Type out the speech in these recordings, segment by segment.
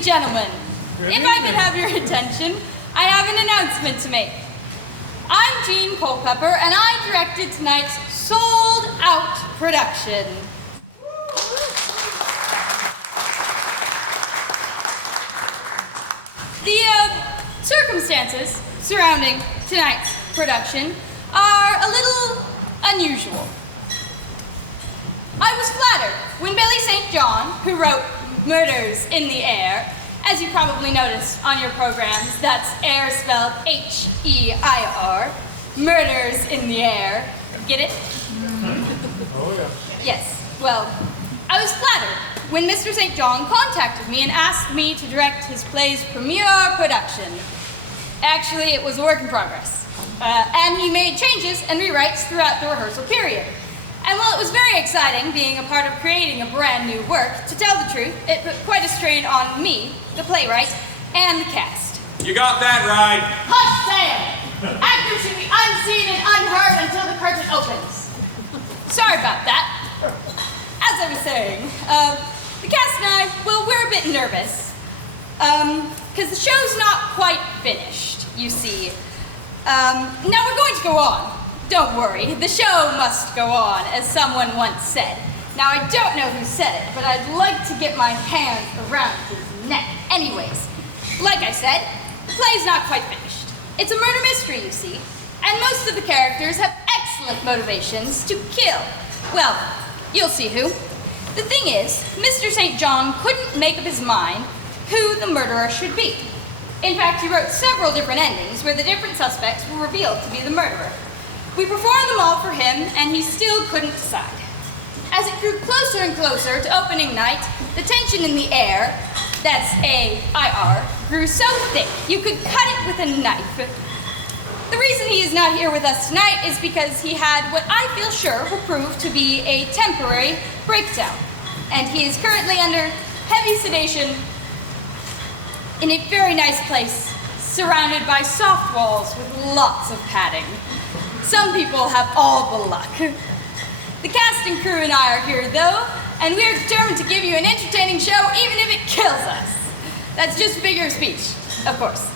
and gentlemen, if I could have your attention, I have an announcement to make. I'm Jean Culpepper, and I directed tonight's sold-out production. The circumstances surrounding tonight's production are a little unusual. I was flattered when Billy St. John, who wrote Murders in the Air, as you probably noticed on your programs, that's Air spelled H-E-I-R, Murders in the Air. Get it? Oh, yeah. Yes. Well, I was flattered when Mr. St. John contacted me and asked me to direct his play's premiere production. Actually, it was a work in progress. And he made changes and rewrites throughout the rehearsal period. And while it was very exciting being a part of creating a brand new work, to tell the truth, it put quite a strain on me, the playwright, and the cast. You got that right. Hush, Sam! Actors should be unseen and unheard until the curtain opens. Sorry about that. As I was saying, the cast and I, well, we're a bit nervous. Because the show's not quite finished, you see. Now we're going to go on. Don't worry, the show must go on, as someone once said. Now, I don't know who said it, but I'd like to get my hands around his neck. Anyways, like I said, the play's not quite finished. It's a murder mystery, you see, and most of the characters have excellent motivations to kill. Well, you'll see who. The thing is, Mr. St. John couldn't make up his mind who the murderer should be. In fact, he wrote several different endings where the different suspects were revealed to be the murderer. We performed them all for him, and he still couldn't decide. As it grew closer and closer to opening night, the tension in the air, that's A-I-R, grew so thick you could cut it with a knife. The reason he is not here with us tonight is because he had what I feel sure will prove to be a temporary breakdown, and he is currently under heavy sedation in a very nice place, surrounded by soft walls with lots of padding. Some people have all the luck. The cast and crew and I are here, though, and we're determined to give you an entertaining show, even if it kills us. That's just a figure of speech, of course.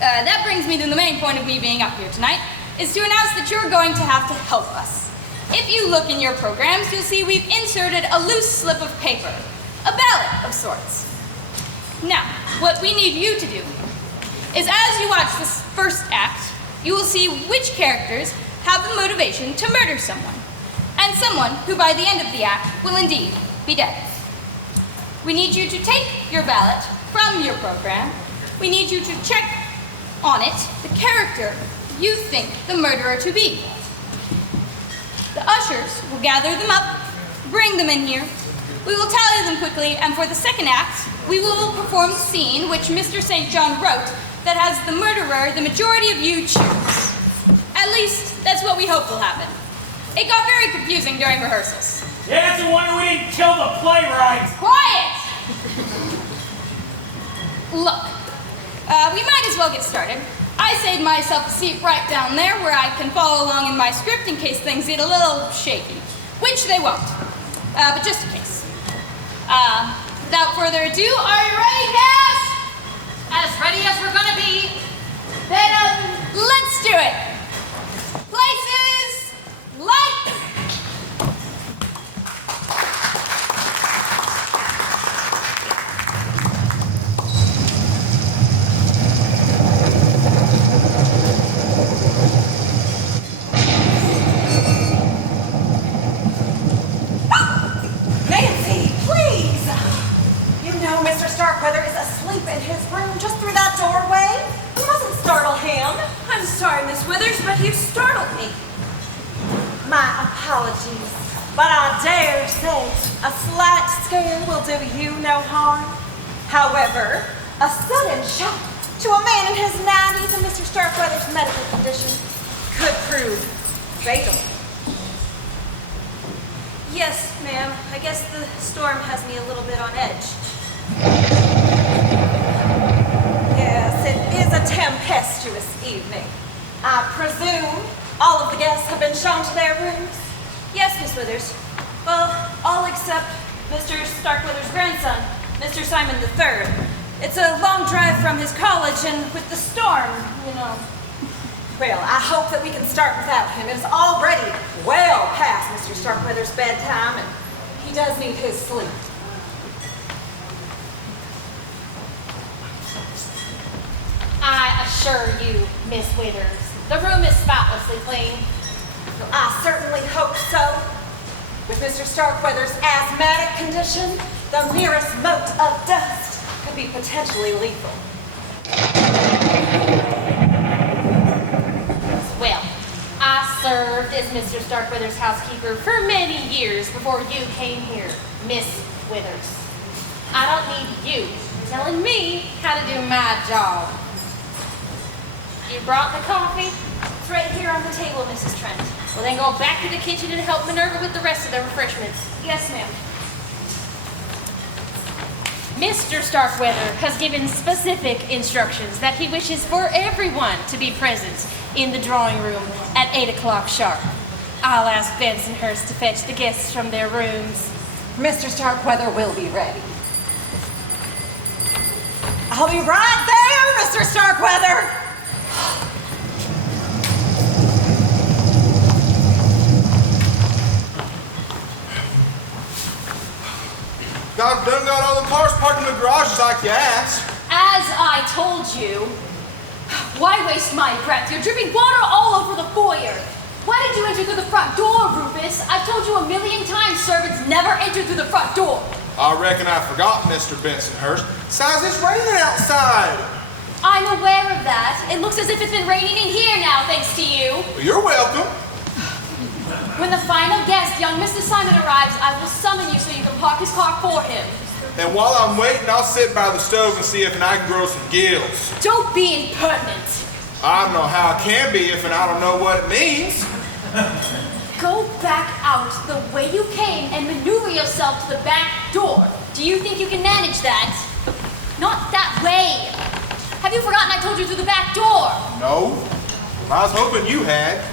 That brings me to the main point of me being up here tonight, is to announce that you're going to have to help us. If you look in your programs, you'll see we've inserted a loose slip of paper, a ballot of sorts. Now, what we need you to do is, as you watch this first act, you will see which characters have the motivation to murder someone, and someone who by the end of the act will indeed be dead. We need you to take your ballot from your program. We need you to check on it the character you think the murderer to be. The ushers will gather them up, bring them in here. We will tally them quickly, and for the second act, we will perform the scene which Mr. St. John wrote that has the murderer the majority of you choose. At least, that's what we hope will happen. It got very confusing during rehearsals. Yeah, it's a wonder we didn't kill the playwright. Quiet! Look, we might as well get started. I saved myself a seat right down there where I can follow along in my script in case things get a little shaky. Which they won't, but just in case. Without further ado, are you ready, cast? As ready as we're gonna be. Then, let's do it. Places, lights. Nancy, please! You know Mr. Starkweather is asleep in his room just through that doorway. You mustn't startle him. I'm sorry, Miss Withers, but you startled me. My apologies, but I dare say a slight scare will do you no harm. However, a sudden shock to a man in his 90s in Mr. Starkweather's medical condition could prove fatal. Yes, ma'am. I guess the storm has me a little bit on edge. Yes, it is a tempestuous evening. I presume all of the guests have been shown to their rooms? Yes, Miss Withers. Well, all except Mr. Starkweather's grandson, Mr. Mr. Simon III. It's a long drive from his college, and with the storm, you know. Well, I hope that we can start without him. It is already well past Mr. Starkweather's bedtime, and he does need his sleep. I assure you, Miss Withers, the room is spotlessly clean. Well, I certainly hope so. With Mr. Starkweather's asthmatic condition, the merest mote of dust could be potentially lethal. Well, I served as Mr. Starkweather's housekeeper for many years before you came here, Miss Withers. I don't need you telling me how to do my job. You brought the coffee? It's right here on the table, Mrs. Trent. Well, then go back to the kitchen and help Minerva with the rest of the refreshments. Yes, ma'am. Mr. Starkweather has given specific instructions that he wishes for everyone to be present in the drawing room at 8 o'clock sharp. I'll ask Bensonhurst to fetch the guests from their rooms. Mr. Starkweather will be ready. I'll be right there, Mr. Starkweather! Got all the cars parked in the garages like you asked. As I told you, why waste my breath? You're dripping water all over the foyer. Why did you enter through the front door, Rufus? I've told you a million times servants never enter through the front door. I reckon I forgot, Mr. Bensonhurst. Besides, it's raining outside. I'm aware of that. It looks as if it's been raining in here now, thanks to you. Well, you're welcome. When the final guest, young Mr. Simon, arrives, I will summon you so you can park his car for him. And while I'm waiting, I'll sit by the stove and see if I can grow some gills. Don't be impertinent. I don't know how it can be if I don't know what it means. Go back out the way you came and maneuver yourself to the back door. Do you think you can manage that? Not that way. Have you forgotten I told you through the back door? No. I was hoping you had.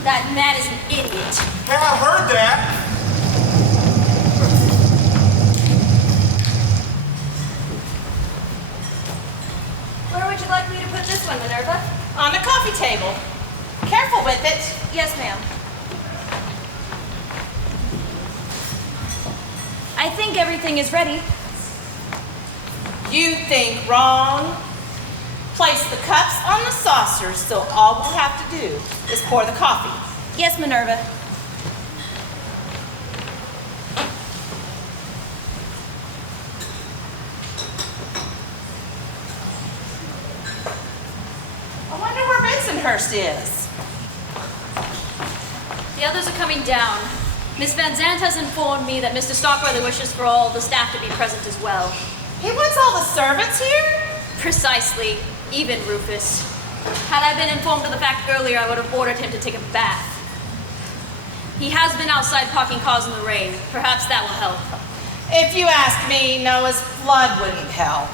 That man is an idiot. Hey, I heard that. Where would you like me to put this one, Minerva? On the coffee table. Careful with it. Yes, ma'am. I think everything is ready. You think wrong. Place the cups on the saucers, so all we'll have to do is pour the coffee. Yes, Minerva. I wonder where Bensonhurst is. The others are coming down. Miss Van Zandt has informed me that Mr. Starkweather wishes for all the staff to be present as well. He wants all the servants here? Precisely. Even Rufus. Had I been informed of the fact earlier, I would have ordered him to take a bath. He has been outside parking cars in the rain. Perhaps that will help. If you ask me, Noah's flood wouldn't help.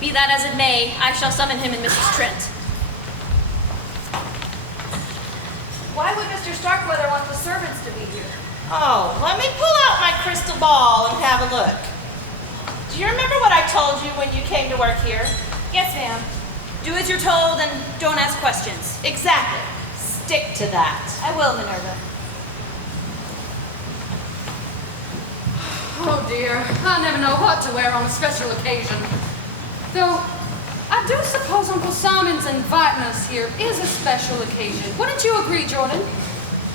Be that as it may, I shall summon him and Mrs. Trent. Why would Mr. Starkweather want the servants to be here? Oh, let me pull out my crystal ball and have a look. Do you remember what I told you when you came to work here? Yes, ma'am. Do as you're told and don't ask questions. Exactly. Stick to that. I will, Minerva. Oh dear, I never know what to wear on a special occasion. Though, I do suppose Uncle Simon's inviting us here is a special occasion. Wouldn't you agree, Jordan?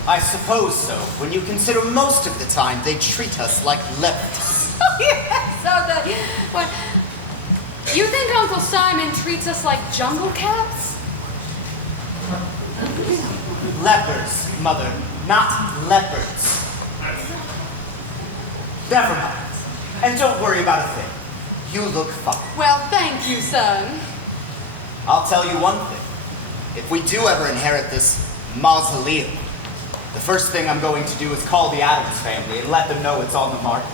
I suppose so, when you consider most of the time they treat us like lepers. Oh yes, what? You think Uncle Simon treats us like jungle cats? Lepers, Mother, not leopards. Never mind. And don't worry about a thing. You look fine. Well, thank you, son. I'll tell you one thing. If we do ever inherit this mausoleum, the first thing I'm going to do is call the Addams family and let them know it's on the market.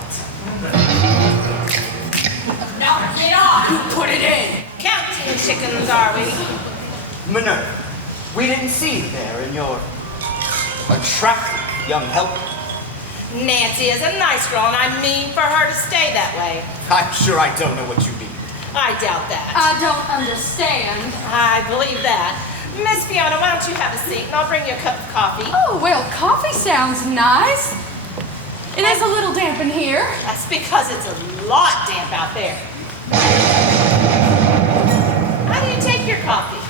Now get on! You put it in! Counting chickens, are we? Minerva, we didn't see you there in your attractive young helper. Nancy is a nice girl, and I mean for her to stay that way. I'm sure I don't know what you mean. I doubt that. I don't understand. I believe that. Miss Fiona, why don't you have a seat, and I'll bring you a cup of coffee. Oh, well, coffee sounds nice. It is a little damp in here. That's because it's a lot damp out there. How do you take your coffee?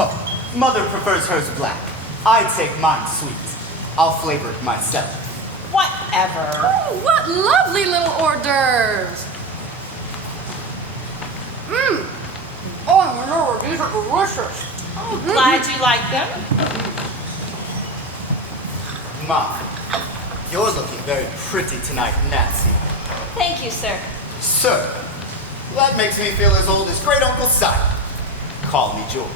Oh, Mother prefers hers black. I take mine sweet. I'll flavor it myself. Whatever. Oh, what lovely little hors d'oeuvres. Oh, my Lord, these are delicious. Oh, glad you like them. Mom, you're looking very pretty tonight, Nancy. Thank you, sir. Sir, that makes me feel as old as Great Uncle Simon. Call me George.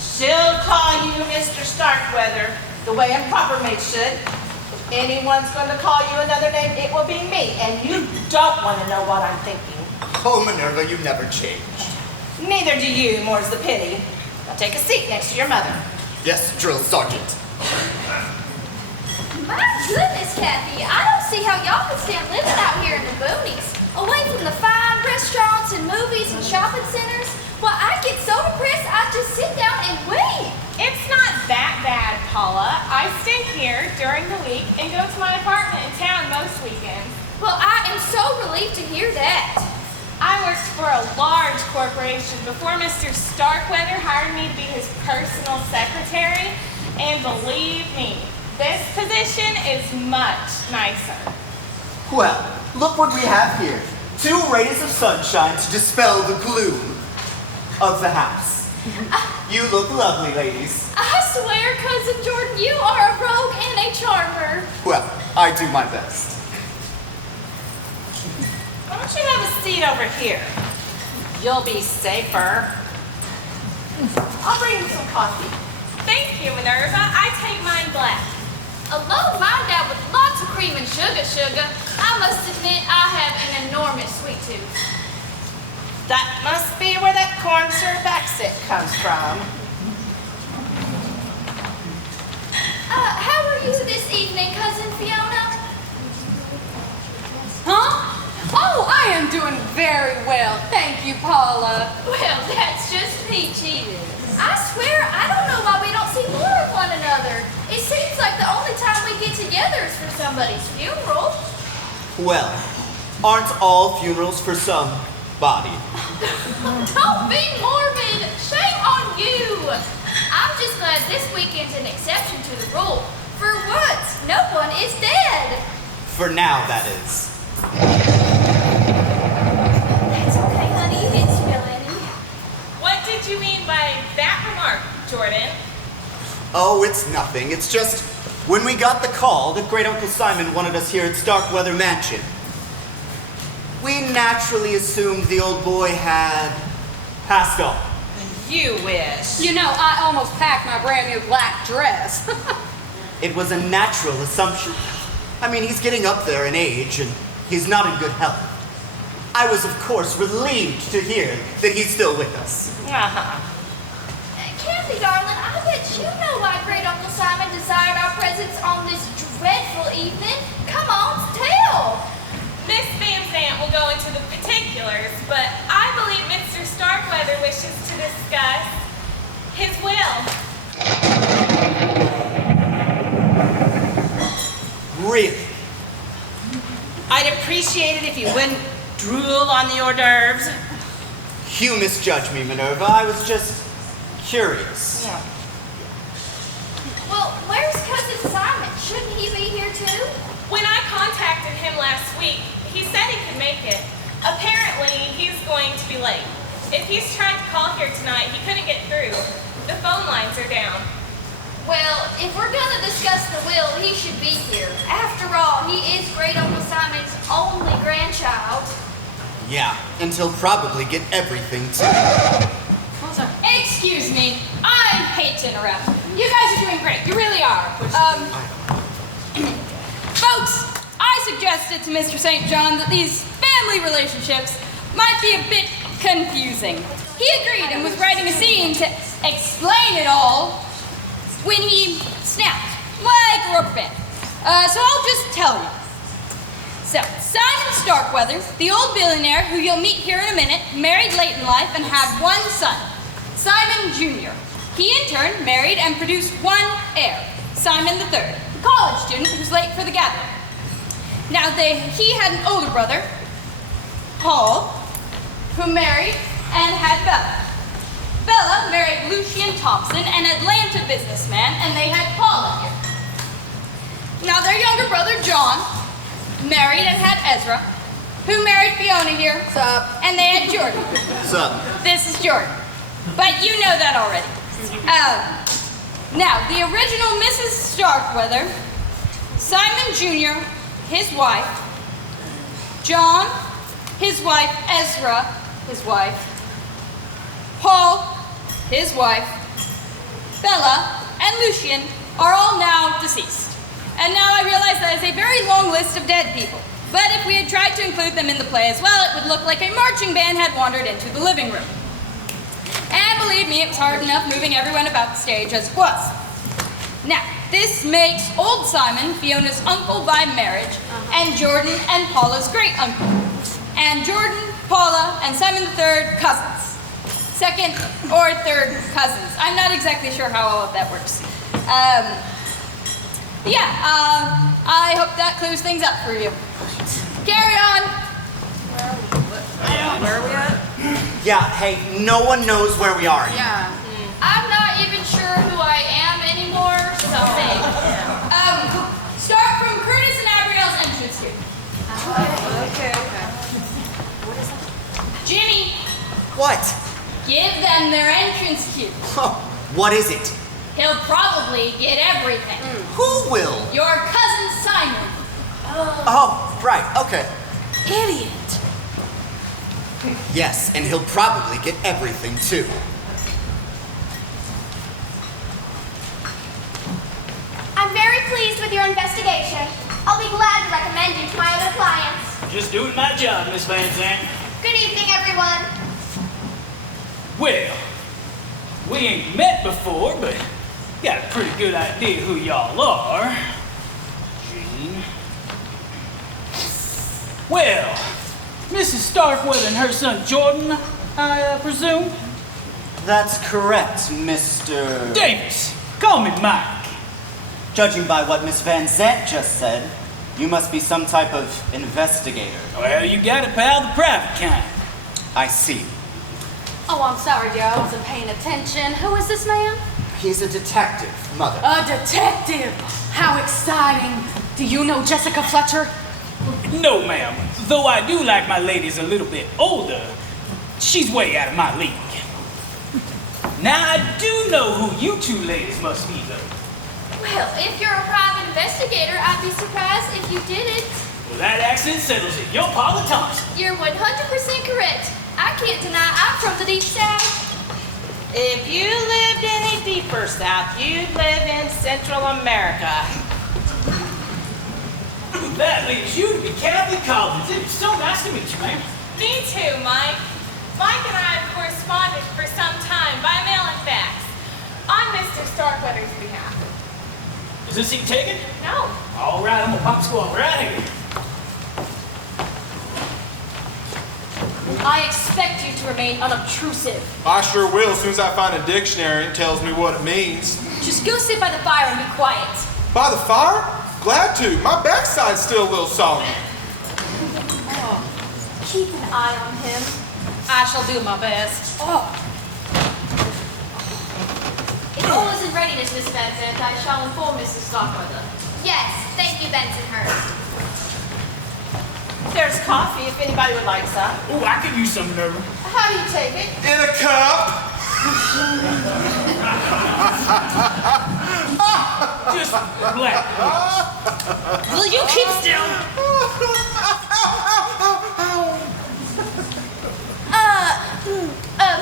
She'll call you Mr. Starkweather, the way a proper mate should. If anyone's going to call you another name, it will be me, and you don't want to know what I'm thinking. Oh, Minerva, you never change. Neither do you, more's the pity. Now take a seat next to your mother. Yes, Drill Sergeant. My goodness, Kathy, I don't see how y'all can stand living out here in the boonies, away from the fine restaurants and movies and shopping centers. Well, I get so depressed, I just sit down and wait. It's not that bad, Paula. I stay here during the week and go to my apartment in town most weekends. Well, I am so relieved to hear that. I worked for a large corporation before Mr. Starkweather hired me to be his personal secretary, and believe me, this position is much nicer. Well, look what we have here. 2 rays of sunshine to dispel the gloom of the house. You look lovely, ladies. I swear, Cousin Jordan, you are a rogue and a charmer. Well, I do my best. Why don't you have a seat over here? You'll be safer. I'll bring you some coffee. Thank you, Minerva. I take mine black. A low mine down with lots of cream and sugar. I must admit, I have an enormous sweet tooth. That must be where that corn syrup accent comes from. How are you this evening, Cousin Fiona? Huh? Oh, I am doing very well. Thank you, Paula. Well, that's just peachy. I swear, I don't know why we don't see more of one another. It seems like the only time we get together is for somebody's funeral. Well, aren't all funerals for somebody? Don't be morbid. Shame on you. I'm just glad this weekend's an exception to the rule. For once, no one is dead. For now, that is. That's okay, honey. You didn't spill any. What did you mean by that remark, Jordan? Oh, it's nothing. It's just when we got the call that Great Uncle Simon wanted us here at Starkweather Mansion, we naturally assumed the old boy had passed on. You wish. You know, I almost packed my brand new black dress. It was a natural assumption. I mean, he's getting up there in age, and he's not in good health. I was, of course, relieved to hear that he's still with us. Uh-huh. Kathy, darling, I bet you know why Great Uncle Simon desired our presence on this dreadful evening. Come on, tell. Miss Van Zandt will go into the particulars, but I believe Mr. Starkweather wishes to discuss his will. Really? I'd appreciate it if you wouldn't drool on the hors d'oeuvres. You misjudged me, Minerva. I was just curious. Yeah. Well, where's Cousin Simon? Shouldn't he be here too? When I contacted him last week, he said he could make it. Apparently, he's going to be late. If he's trying to call here tonight, he couldn't get through. The phone lines are down. Well, if we're gonna discuss the will, he should be here. After all, he is Great Uncle Simon's only grandchild. Yeah, and he'll probably get everything too. Excuse me, I hate to interrupt. You guys are doing great, you really are. Folks, I suggested to Mr. St. John that these family relationships might be a bit confusing. He agreed and was writing a scene to explain it all when he snapped. like rope band. So I'll just tell you. So, Simon Starkweather, the old billionaire who you'll meet here in a minute, married late in life and had one son, Simon Jr. He in turn married and produced one heir, Simon III, the college student who's late for the gathering. Now, he had an older brother, Paul, who married and had Bella. Bella married Lucian Thompson, an Atlanta businessman, and they had Paula here. Now, their younger brother, John, married and had Ezra, who married Fiona here. Sup? And they had Jordan. Sup? This is Jordan. But you know that already. Now, the original Mrs. Starkweather, Simon Jr., his wife, John, his wife, Ezra, his wife, Paul, his wife, Bella, and Lucian are all now deceased. And now I realize that is a very long list of dead people. But if we had tried to include them in the play as well, it would look like a marching band had wandered into the living room. And believe me, it was hard enough moving everyone about the stage as it was. Now, this makes old Simon Fiona's uncle by marriage, and Jordan and Paula's great uncle. And Jordan, Paula, and Simon III cousins. Second or third cousins. I'm not exactly sure how all of that works. I hope that clears things up for you. Carry on. Where are we at? Yeah, hey, no one knows where we are. Yeah. I'm not even sure who I am anymore, so. Start from Curtis and Abrielle's entrance here. Okay. Jimmy, What? give them their entrance cue. Oh, what is it? He'll probably get everything. Who will? Your cousin Simon. Oh, right, okay. Idiot. Yes, and he'll probably get everything too. I'm very pleased with your investigation. I'll be glad to recommend you to my other clients. Just doing my job, Miss Van Zandt. Good evening, everyone. Well, we ain't met before, but got a pretty good idea who y'all are. Jean. Well, Mrs. Starkweather and her son Jordan, I presume? That's correct, Mr. Davis. Call me Mike. Judging by what Miss Van Zandt just said, you must be some type of investigator. Well, you got it, pal, the private kind. I see. Oh, I'm sorry, dear. I wasn't paying attention. Who is this man? He's a detective, Mother. A detective. How exciting. Do you know Jessica Fletcher? No, ma'am. Though I do like my ladies a little bit older, she's way out of my league. Now, I do know who you two ladies must be, though. Well, if you're a private investigator, I'd be surprised if you didn't. Well, that accent settles it. You're Paula Thompson. You're 100% correct. I can't deny I'm from the deep south. If you lived any deeper south, you'd live in Central America. That leaves you to be Kathy Collins. It's so nice to meet you, ma'am. Me too, Mike. Mike and I have corresponded for some time by mail and fax on Mr. Starkweather's behalf. Is this seat taken? No. All right, I'm gonna pop squad right here. I expect you to remain unobtrusive. I sure will as soon as I find a dictionary and tells me what it means. Just go sit by the fire and be quiet. By the fire? Glad to. My backside's still a little soggy. Keep an eye on him. I shall do my best. If all is in readiness, Miss Van Zandt, I shall inform Mrs. Starkweather. Yes, thank you, Bensonhurst. There's coffee if anybody would like some. Oh, I could use some of them. How do you take it? In a cup. Just black. Will you keep still?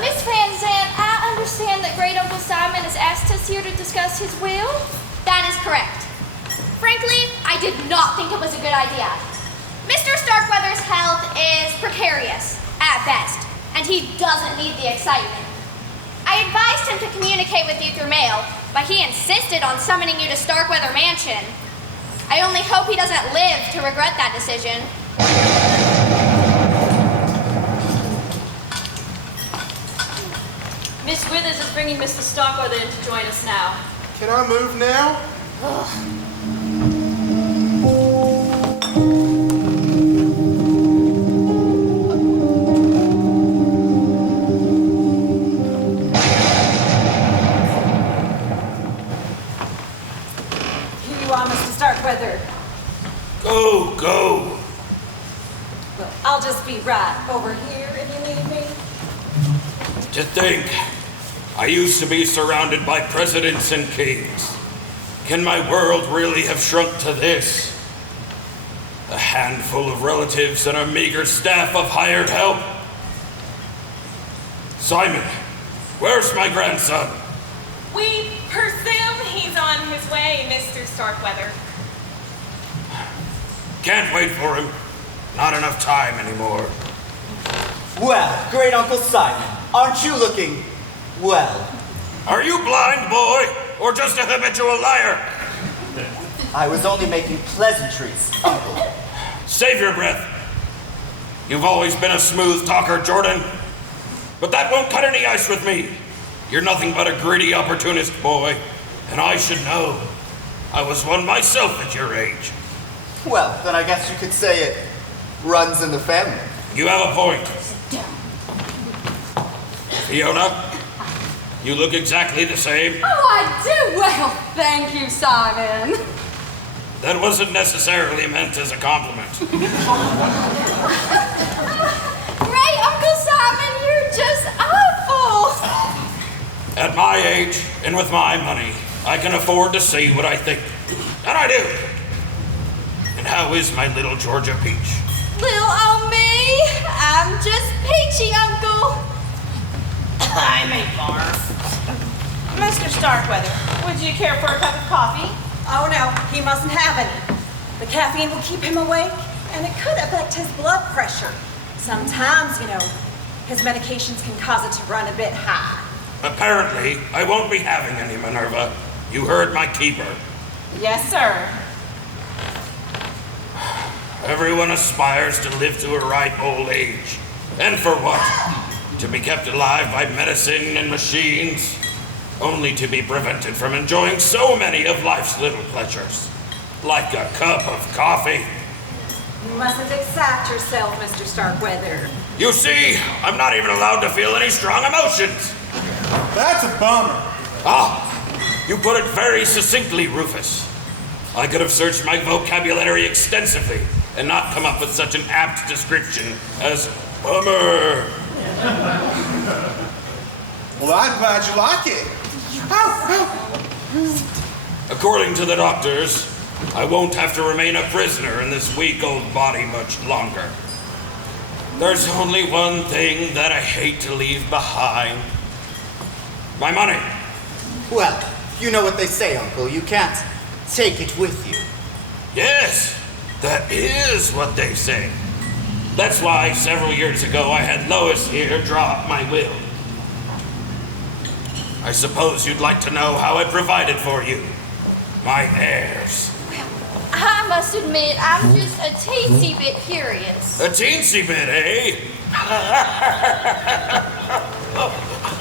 Miss Van Zandt, I understand that Great Uncle Simon has asked us here to discuss his will? That is correct. Frankly, I did not think it was a good idea. Mr. Starkweather's health is precarious, at best, and he doesn't need the excitement. I advised him to communicate with you through mail, but he insisted on summoning you to Starkweather Mansion. I only hope he doesn't live to regret that decision. Miss Withers is bringing Mr. Starkweather in to join us now. Can I move now? Here you are, Mr. Starkweather. Go. Well, I'll just be right over here if you need me. To think, I used to be surrounded by presidents and kings. Can my world really have shrunk to this? A handful of relatives and a meager staff of hired help. Simon, where's my grandson? We presume he's on his way, Mr. Starkweather. Can't wait for him. Not enough time anymore. Well, Great Uncle Simon, aren't you looking, well? Are you blind, boy, or just a habitual liar? I was only making pleasantries, Uncle. Save your breath. You've always been a smooth talker, Jordan. But that won't cut any ice with me. You're nothing but a greedy opportunist, boy. And I should know. I was one myself at your age. Well, then I guess you could say it runs in the family. You have a point. Fiona, you look exactly the same. Oh, I do? Well, thank you, Simon. That wasn't necessarily meant as a compliment. Great Uncle Simon, you're just awful. At my age, and with my money, I can afford to say what I think. And I do. And how is my little Georgia Peach? Little old me, I'm just peachy, Uncle. I may barf. Mr. Starkweather, would you care for a cup of coffee? Oh no, he mustn't have any. The caffeine will keep him awake, and it could affect his blood pressure. Sometimes, his medications can cause it to run a bit high. Apparently, I won't be having any, Minerva. You heard my keeper. Yes, sir. Everyone aspires to live to a ripe old age. And for what? To be kept alive by medicine and machines, only to be prevented from enjoying so many of life's little pleasures, like a cup of coffee. You mustn't excite yourself, Mr. Starkweather. You see, I'm not even allowed to feel any strong emotions. That's a bummer. Ah, you put it very succinctly, Rufus. I could have searched my vocabulary extensively and not come up with such an apt description as bummer. Well, I'm glad you like it. According to the doctors, I won't have to remain a prisoner in this weak old body much longer. There's only one thing that I hate to leave behind. My money. Well, you know what they say, Uncle. You can't take it with you. Yes, that is what they say. That's why several years ago I had Lois here draw up my will. I suppose you'd like to know how I provided for you. My heirs. I must admit, I'm just a teensy bit curious. A teensy bit, eh? I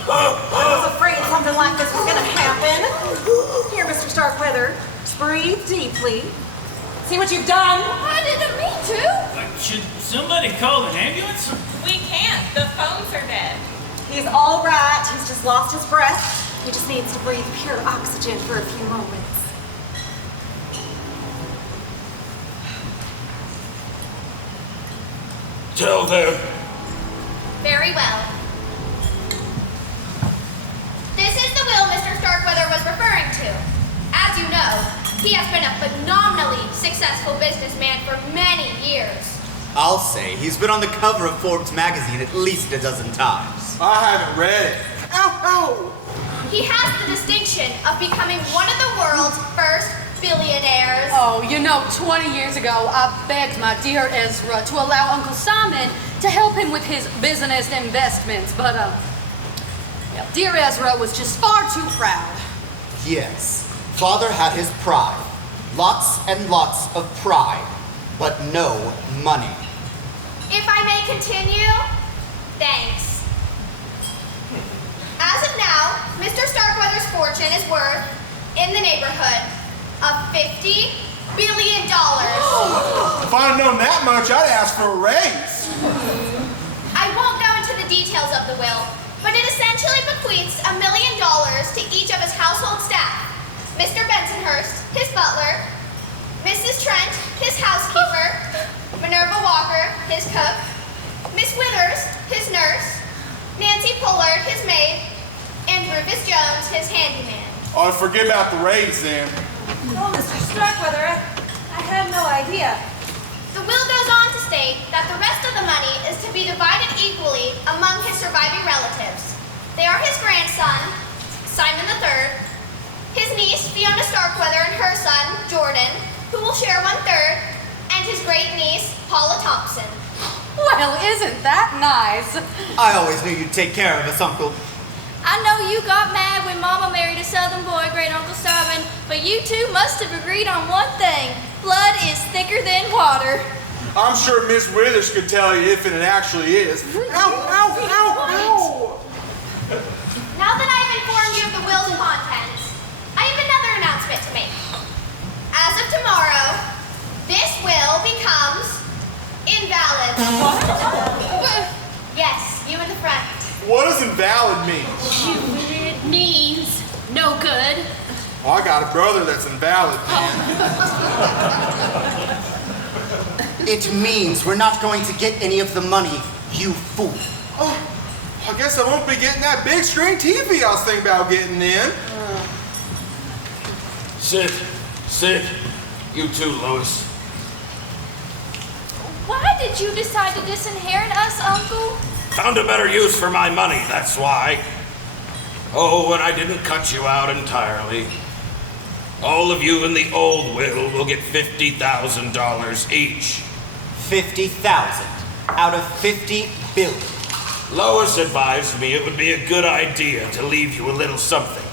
was afraid something like this was gonna happen. Here, Mr. Starkweather, just breathe deeply. See what you've done? I didn't mean to. Should somebody call an ambulance? We can't. The phones are dead. He's all right. He's just lost his breath. He just needs to breathe pure oxygen for a few moments. Tell them. Very well. This is the will Mr. Starkweather was referring to. As you know, he has been a phenomenally successful businessman for many years. I'll say he's been on the cover of Forbes magazine at least a dozen times. I haven't read it. Ow! He has the distinction of becoming one of the world's first billionaires. Oh, 20 years ago, I begged my dear Ezra to allow Uncle Simon to help him with his business investments, but, dear Ezra was just far too proud. Yes, father had his pride. Lots and lots of pride, but no money. If I may continue, thanks. As of now, Mr. Starkweather's fortune is worth, in the neighborhood, of $50 billion. If I'd known that much, I'd ask for a raise. I won't go into the details of the will, but it essentially bequeaths $1 million to each of his household staff. Mr. Bensonhurst, his butler, Mrs. Trent, his housekeeper, Minerva Walker, his cook, Miss Withers, his nurse, Nancy Pollard, his maid, and Rufus Jones, his handyman. Oh, forget about the raise then. Oh, Mr. Starkweather, I had no idea. The will goes on to state that the rest of the money is to be divided equally among his surviving relatives. They are his grandson, Simon III, his niece, Fiona Starkweather, and her son, Jordan, who will share 1/3, and his great niece, Paula Thompson. Well, isn't that nice? I always knew you'd take care of us, Uncle. I know you got mad when Mama married a Southern boy, Great Uncle Simon, but you two must have agreed on one thing. Blood is thicker than water. I'm sure Miss Withers could tell you if it actually is. Ow, ow, ow, ow! Now that I've informed you of the will's contents, I have another announcement to make. As of tomorrow, this will becomes invalid. Yes, you in the front. What does invalid mean? It means no good. Oh, I got a brother that's invalid, man. It means we're not going to get any of the money, you fool. Oh, I guess I won't be getting that big screen TV I was thinking about getting in. Sit. You too, Lois. Why did you decide to disinherit us, Uncle? Found a better use for my money, that's why. Oh, and I didn't cut you out entirely. All of you in the old will get $50,000 each. 50,000 out of 50 billion. Lois advised me it would be a good idea to leave you a little something.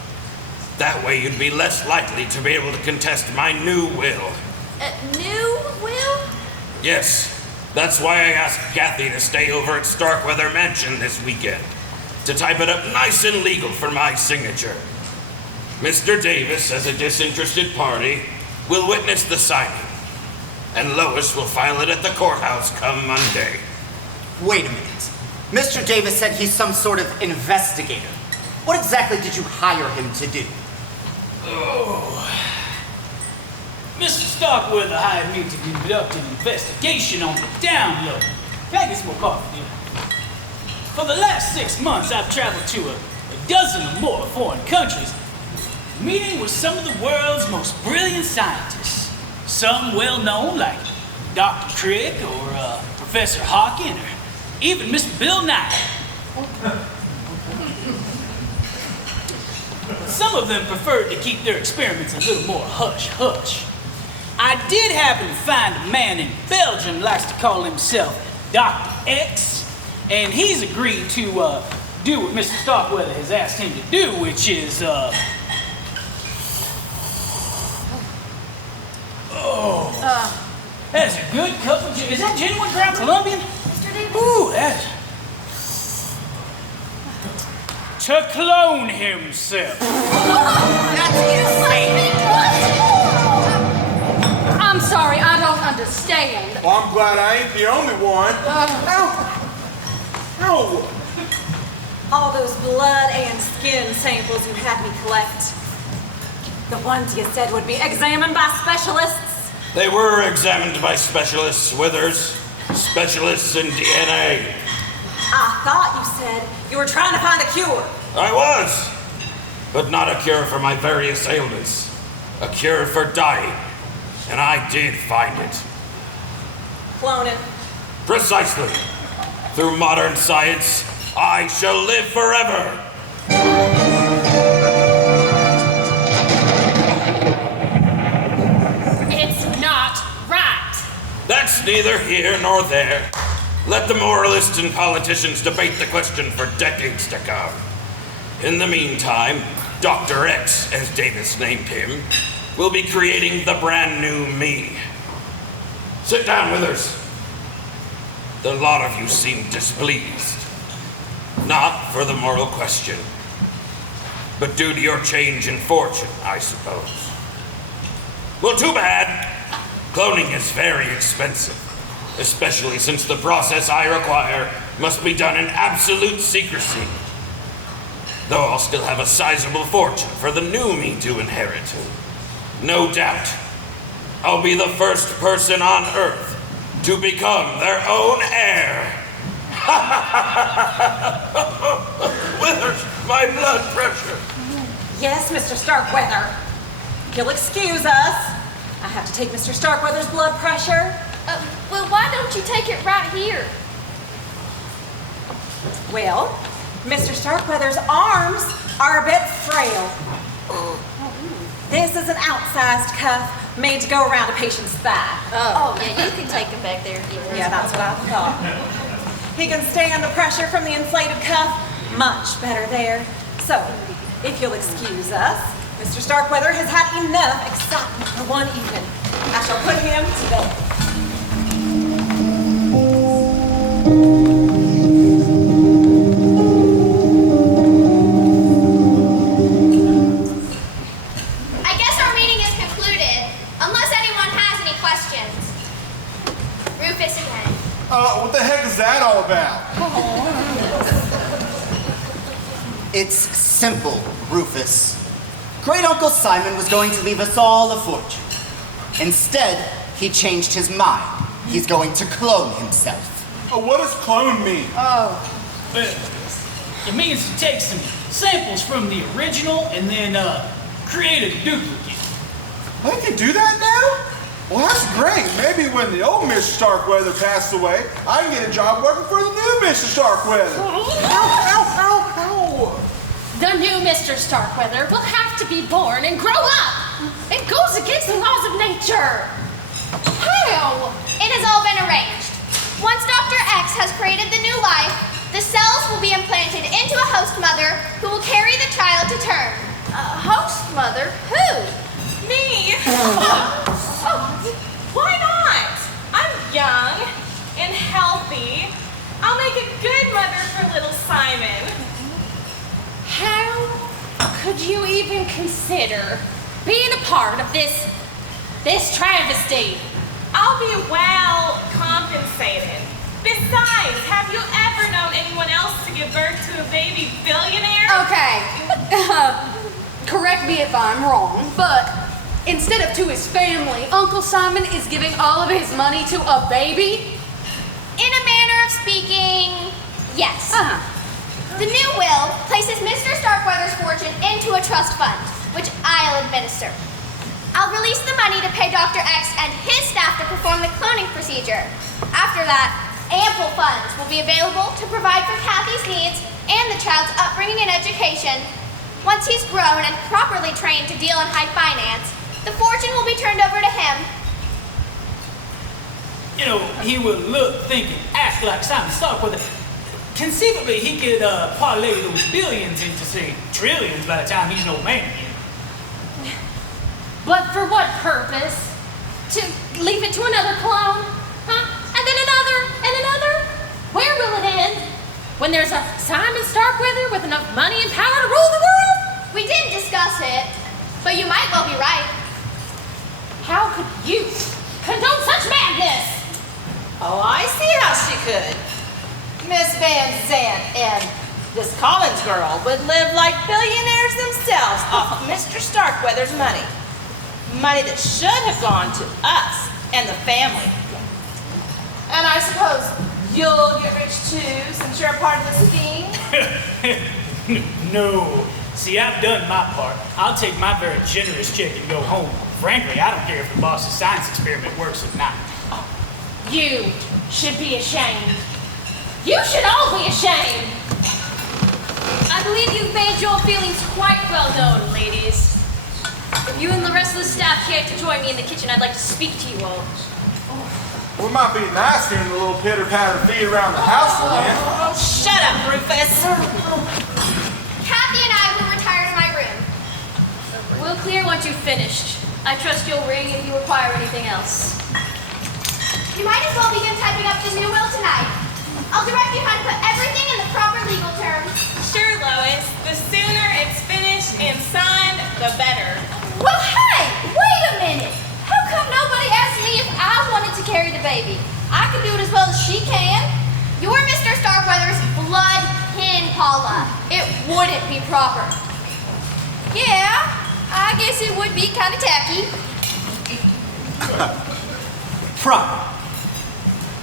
That way you'd be less likely to be able to contest my new will. New will? Yes, that's why I asked Kathy to stay over at Starkweather Mansion this weekend, to type it up nice and legal for my signature. Mr. Davis, as a disinterested party, will witness the signing, and Lois will file it at the courthouse come Monday. Wait a minute. Mr. Davis said he's some sort of investigator. What exactly did you hire him to do? Oh. Mr. Starkweather hired me to conduct an investigation on the down low. Can I get some more coffee, dear? For the last 6 months, I've traveled to a dozen or more foreign countries, meeting with some of the world's most brilliant scientists. Some well-known, like Dr. Crick or Professor Hawking, or even Mr. Bill Nye. Some of them preferred to keep their experiments a little more hush-hush. I did happen to find a man in Belgium who likes to call himself Dr. X, and he's agreed to do what Mr. Starkweather has asked him to do, which is, that's a good cup of is that genuine Crown Colombian? Mr. Davis? Ooh, that's... To clone himself. I'm sorry, I don't understand. Well, I'm glad I ain't the only one. Ow! Ow! All those blood and skin samples you had me collect. The ones you said would be examined by specialists. They were examined by specialists, Withers. Specialists in DNA. I thought you said you were trying to find a cure. I was, but not a cure for my various ailments. A cure for dying. And I did find it. Cloning. Precisely. Through modern science, I shall live forever. It's not right. That's neither here nor there. Let the moralists and politicians debate the question for decades to come. In the meantime, Dr. X, as Davis named him, will be creating the brand new me. Sit down, Withers. The lot of you seem displeased. Not for the moral question, but due to your change in fortune, I suppose. Well, too bad. Cloning is very expensive, especially since the process I require must be done in absolute secrecy. Though I'll still have a sizable fortune for the new me to inherit. No doubt, I'll be the first person on Earth to become their own heir. Withers, my blood pressure. Yes, Mr. Starkweather. If you'll excuse us, I have to take Mr. Starkweather's blood pressure. Well, why don't you take it right here? Well, Mr. Starkweather's arms are a bit frail. This is an outsized cuff made to go around a patient's thigh. Oh, yeah, you can take him back there. Yeah, that's what I thought. He can stand the pressure from the inflated cuff much better there. So, if you'll excuse us, Mr. Starkweather has had enough excitement for one evening. I shall put him to bed. I guess our meeting is concluded, unless anyone has any questions. Rufus again. What the heck is that all about? It's simple, Rufus. Great Uncle Simon was going to leave us all a fortune. Instead, he changed his mind. He's going to clone himself. What does clone mean? It means to take some samples from the original and then create a duplicate. I can do that now? Well, that's great. Maybe when the old Mr. Starkweather passed away, I can get a job working for the new Mr. Starkweather. Ow, ow, ow, ow. The new Mr. Starkweather will have to be born and grow up. It goes against the laws of nature. How? It has all been arranged. Once Dr. X has created the new life, the cells will be implanted into a host mother who will carry the child to term. Host mother? Who? Me? Why not? I'm young and healthy. I'll make a good mother for little Simon. How could you even consider being a part of this travesty? I'll be well compensated. Besides, have you ever known anyone else to give birth to a baby billionaire? Okay, correct me if I'm wrong, but instead of to his family, Uncle Simon is giving all of his money to a baby? In a manner of speaking, yes. The new will places Mr. Starkweather's fortune into a trust fund, which I'll administer. I'll release the money to pay Dr. X and his staff to perform the cloning procedure. After that, ample funds will be available to provide for Kathy's needs and the child's upbringing and education. Once he's grown and properly trained to deal in high finance, the fortune will be turned over to him. You know, he will look, think, and act like Simon Starkweather. Conceivably, he could parlay those billions into, say, trillions by the time he's an old man again. But for what purpose? To leave it to another clone? Huh? And then another, and another? Where will it end? When there's a Simon Starkweather with enough money and power to rule the world? We did discuss it, but you might well be right. How could you condone such madness? Oh, I see how she could. Miss Van Zandt and this Collins girl would live like billionaires themselves off of Mr. Starkweather's money. Money that should have gone to us and the family. And I suppose you'll get rich too, since you're a part of the scheme? No. See, I've done my part. I'll take my very generous check and go home. Frankly, I don't care if the boss's science experiment works or not. You should be ashamed. You should all be ashamed. I believe you've made your feelings quite well known, ladies. If you and the rest of the staff care to join me in the kitchen, I'd like to speak to you all. Well, it might be nice hearing the little pitter-patter feet around the house again. Oh, shut up, Rufus. Kathy and I will retire to my room. clear once you've finished. I trust you'll ring if you require anything else. You might as well begin typing up the new will tonight. I'll direct you how to put everything in the proper legal terms. Sure, Lois. The sooner it's finished and signed, the better. Well, hey, wait a minute. How come nobody asked me if I wanted to carry the baby? I can do it as well as she can. You're Mr. Starkweather's blood kin, Paula. It wouldn't be proper. Yeah, I guess it would be kind of tacky. Proper.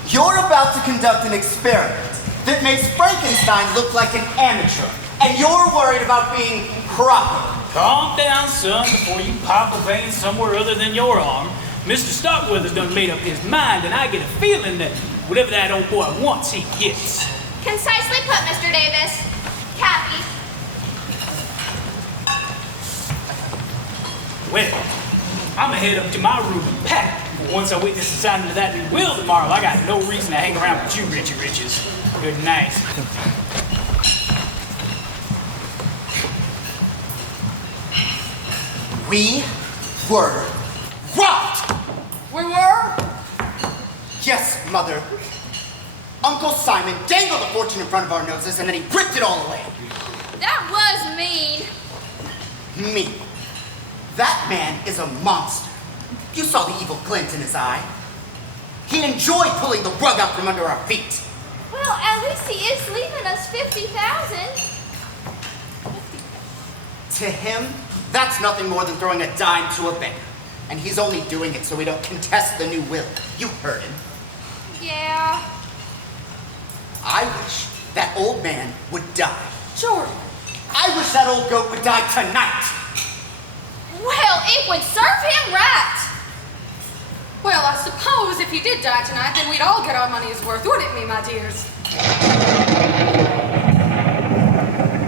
You're about to conduct an experiment that makes Frankenstein look like an amateur, and you're worried about being proper. Calm down, son, before you pop a vein somewhere other than your arm. Mr. Starkweather's done made up his mind, and I get a feeling that whatever that old boy wants, he gets. Concisely put, Mr. Davis. Kathy. Well, I'ma head up to my room and pack. Once I witness the signing of that new will tomorrow, I got no reason to hang around with you, Richie Riches. Good night. We were robbed! We were? Yes, Mother. Uncle Simon dangled a fortune in front of our noses and then he ripped it all away. That was mean. Me. That man is a monster. You saw the evil glint in his eye. He enjoyed pulling the rug out from under our feet. Well, at least he is leaving us $50,000. To him, that's nothing more than throwing a dime to a beggar. And he's only doing it so we don't contest the new will. You heard him. Yeah. I wish that old man would die. Jordan. I wish that old goat would die tonight. Well, it would serve him right. Well, I suppose if he did die tonight, then we'd all get our money's worth, wouldn't we, my dears?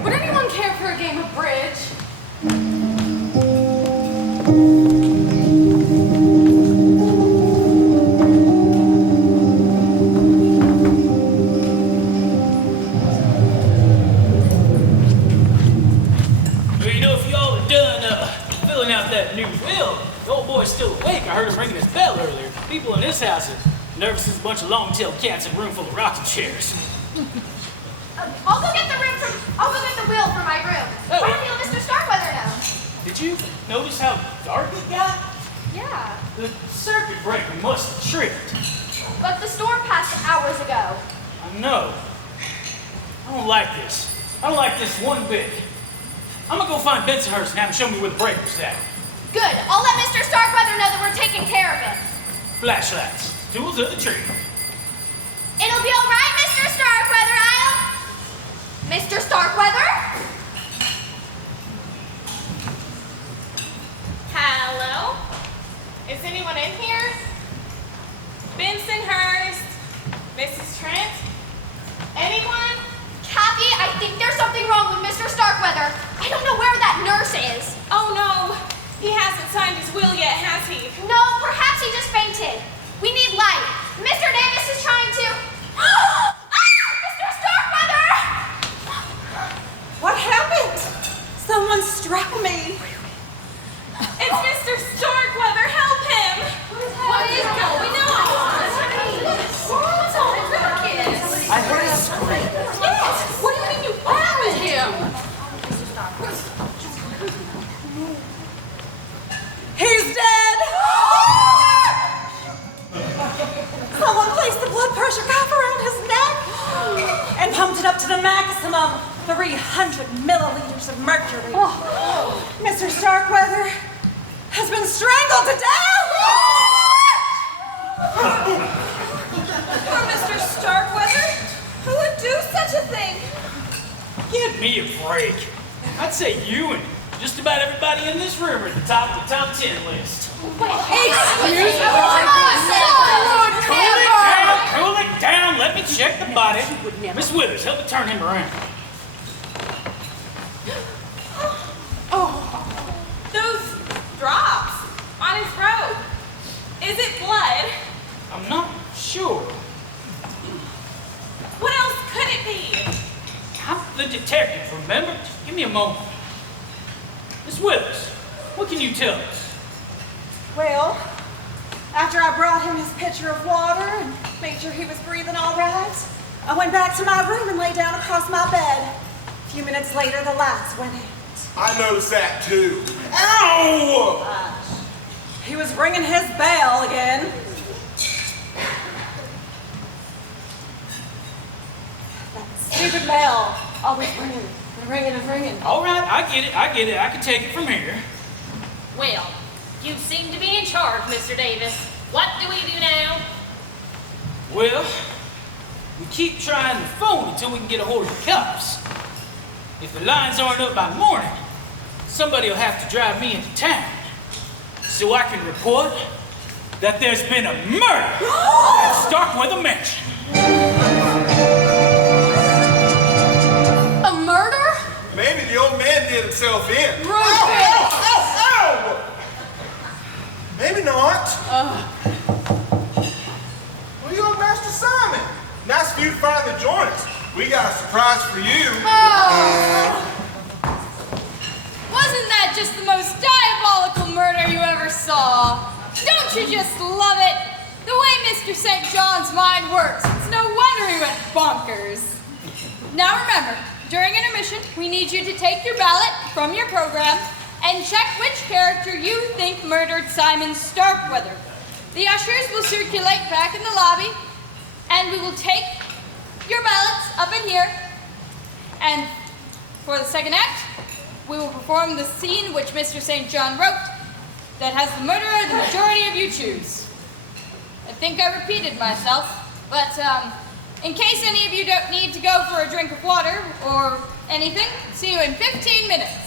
Would anyone care for a game of bridge? Well, you know, if y'all are done filling out that new will, the old boy's still awake. I heard him ringing his bell earlier. People in this house are nervous as a bunch of long-tailed cats in a room full of rocking chairs. I'll go get the will for my room. Oh. Why don't you let Mr. Starkweather know? Did you notice how dark it got? Yeah. The circuit breaker must have tripped. But the storm passed hours ago. I know. I don't like this. I don't like this one bit. I'm gonna go find Bensonhurst and have him show me where the breaker's at. Good. I'll let Mr. Starkweather know that we're taking care of it. Flashlights. Tools of the trade. It'll be all right, Mr. Starkweather. Mr. Starkweather? Hello? Is anyone in here? Bensonhurst? Mrs. Trent? Anyone? Kathy, I think there's something wrong with Mr. Starkweather. I don't know where that nurse is. Oh no, he hasn't signed his will yet, has he? No, perhaps he just fainted. We need light. Mr. Davis is trying to... Mr. Starkweather! What happened? Someone struck me. It's Mr. Starkweather, help him! What is going on? I heard a scream. Yes! What do you mean you are with him? He's dead! Someone placed the blood pressure cuff around his neck and pumped it up to the maximum, 300 milliliters of mercury. Mr. Starkweather has been strangled to death! Poor Mr. Starkweather? Who would do such a thing? Give me a break. I'd say you and just about everybody in this room are at the top of the top 10 list. Excuse me? Cool it down. Let me check the body. Miss Withers, help me turn him around. Those drops on his robe. Is it blood? I'm not sure. What else could it be? I'm the detective, remember? Just give me a moment. Miss Withers, What can you tell us? Well, after I brought him his pitcher of water and made sure he was breathing all right, I went back to my room and lay down across my bed. A few minutes later, the lights went out. I noticed that too. Ow! He was ringing his bell again. That stupid bell, always ringing and ringing and ringing. All right, I get it. I can take it from here. Well, you seem to be in charge, Mr. Davis. What do we do now? Well, we keep trying the phone until we can get a hold of the cops. If the lines aren't up by morning, somebody will have to drive me into town so I can report that there's been a murder at Starkweather Mansion. A murder? Maybe the old man did himself in. Rufus! Ow! Maybe not. Well, you're Master Simon. Nice of you to finally join us. We got a surprise for you. Wasn't that just the most diabolical murder you ever saw? Don't you just love it? The way Mr. St. John's mind works, it's no wonder he went bonkers. Now remember, during intermission, we need you to take your ballot from your program and check which character you think murdered Simon Starkweather. The ushers will circulate back in the lobby, and we will take your ballots up in here. And for the second act, we will perform the scene which Mr. St. John wrote that has the murderer the majority of you choose. I think I repeated myself, but in case any of you don't need to go for a drink of water or anything, see you in 15 minutes.